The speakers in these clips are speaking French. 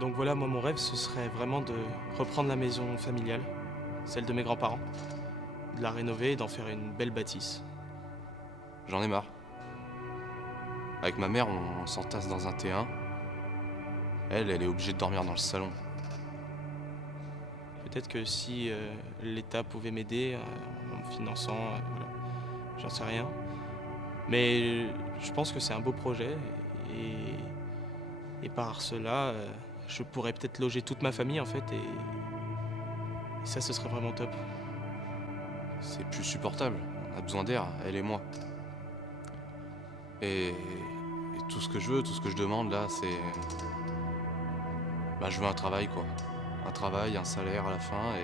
Donc voilà, moi mon rêve ce serait vraiment de reprendre la maison familiale, celle de mes grands-parents, de la rénover et d'en faire une belle bâtisse. J'en ai marre. Avec ma mère, on s'entasse dans un T1. Elle est obligée de dormir dans le salon. Peut-être que si l'État pouvait m'aider en me finançant, voilà, j'en sais rien. Mais je pense que c'est un beau projet et par cela, je pourrais peut-être loger toute ma famille en fait et ça ce serait vraiment top. C'est plus supportable. On a besoin d'air, elle et moi. Et tout ce que je veux, tout ce que je demande là, c'est... Bah, je veux un travail quoi. Un travail, un salaire à la fin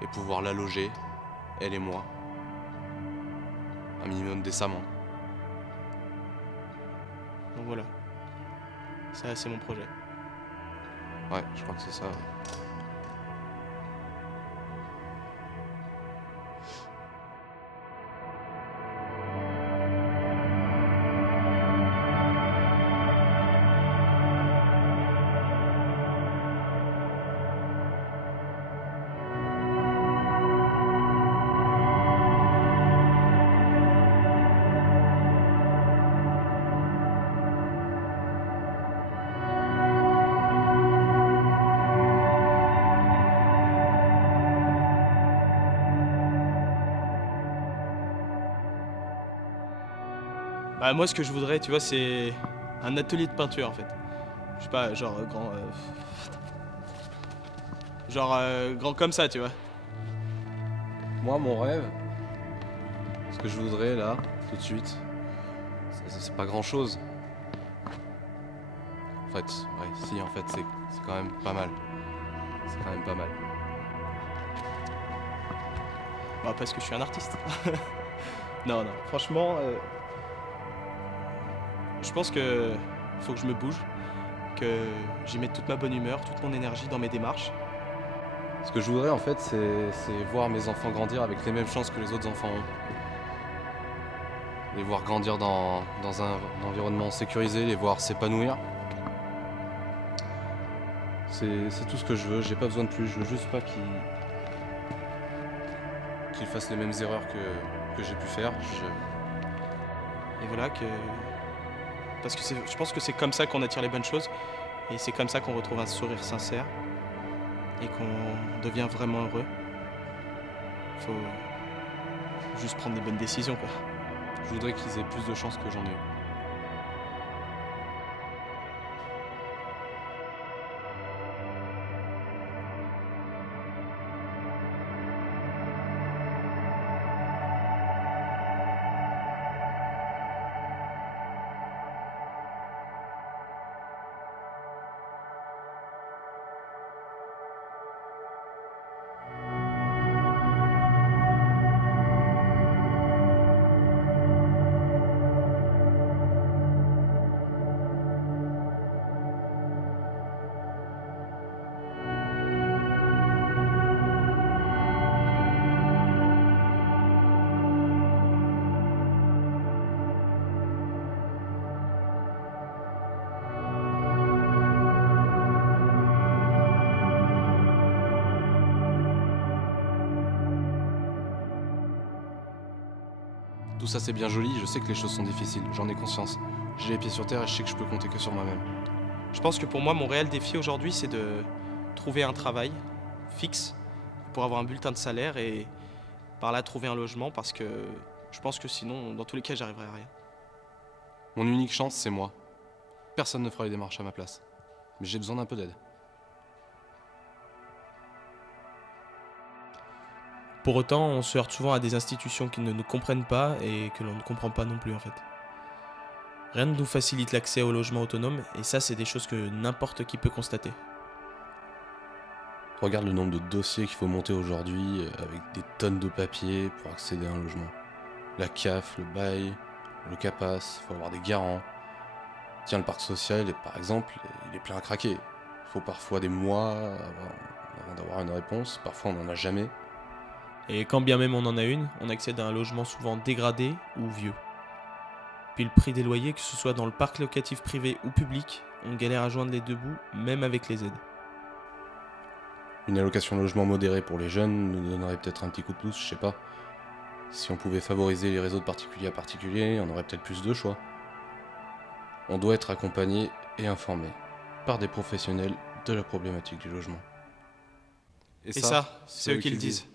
et pouvoir la loger, elle et moi. Un minimum décemment. Donc voilà, ça c'est mon projet. Ouais, je crois que c'est ça. Ouais. Bah moi ce que je voudrais, tu vois, c'est un atelier de peinture en fait. Je sais pas, genre grand comme ça, tu vois. Moi, mon rêve, ce que je voudrais là, tout de suite, c'est pas grand chose. En fait, ouais, si, en fait, c'est quand même pas mal. C'est quand même pas mal. Bah parce que je suis un artiste. Non, non, franchement, je pense que faut que je me bouge, que j'y mette toute ma bonne humeur, toute mon énergie dans mes démarches. Ce que je voudrais, en fait, c'est voir mes enfants grandir avec les mêmes chances que les autres enfants ont. Les voir grandir dans un environnement sécurisé, les voir s'épanouir. C'est tout ce que je veux, j'ai pas besoin de plus, je veux juste pas qu'ils fassent les mêmes erreurs que j'ai pu faire. Et voilà que. Parce que je pense que c'est comme ça qu'on attire les bonnes choses. Et c'est comme ça qu'on retrouve un sourire sincère. Et qu'on devient vraiment heureux. Faut juste prendre des bonnes décisions, quoi. Je voudrais qu'ils aient plus de chance que j'en ai eu. Tout ça c'est bien joli, je sais que les choses sont difficiles, j'en ai conscience. J'ai les pieds sur terre et je sais que je peux compter que sur moi-même. Je pense que pour moi, mon réel défi aujourd'hui, c'est de trouver un travail fixe pour avoir un bulletin de salaire et par là trouver un logement parce que je pense que sinon, dans tous les cas, j'arriverai à rien. Mon unique chance, c'est moi. Personne ne fera les démarches à ma place. Mais j'ai besoin d'un peu d'aide. Pour autant, on se heurte souvent à des institutions qui ne nous comprennent pas et que l'on ne comprend pas non plus en fait. Rien ne nous facilite l'accès au logement autonome et ça, c'est des choses que n'importe qui peut constater. Regarde le nombre de dossiers qu'il faut monter aujourd'hui avec des tonnes de papiers pour accéder à un logement. La CAF, le bail, le CAPAS, il faut avoir des garants. Tiens, le parc social, par exemple, il est plein à craquer. Il faut parfois des mois avant d'avoir une réponse, parfois on n'en a jamais. Et quand bien même on en a une, on accède à un logement souvent dégradé ou vieux. Puis le prix des loyers, que ce soit dans le parc locatif privé ou public, on galère à joindre les deux bouts, même avec les aides. Une allocation logement modérée pour les jeunes nous donnerait peut-être un petit coup de pouce, je sais pas. Si on pouvait favoriser les réseaux de particulier à particulier, on aurait peut-être plus de choix. On doit être accompagné et informé par des professionnels de la problématique du logement. Et ça, c'est eux qui le disent.